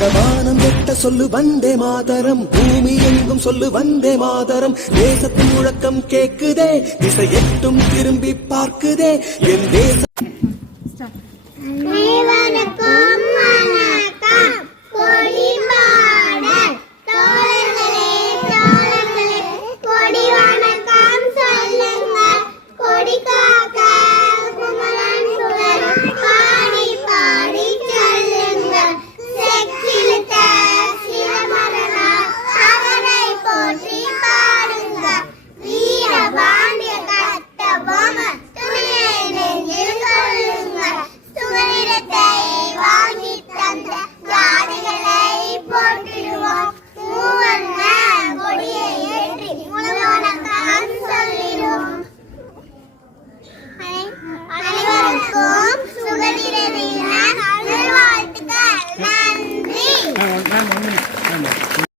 இந்த வானம் எட்ட சொல்லு வந்தே மாதரம், பூமி எங்கும் சொல்லு வந்தே மாதரம். தேசத்தின் முழக்கம் கேக்குதே, திசை எட்டும் திரும்பி பார்க்குதே என் தேச. நன்றி.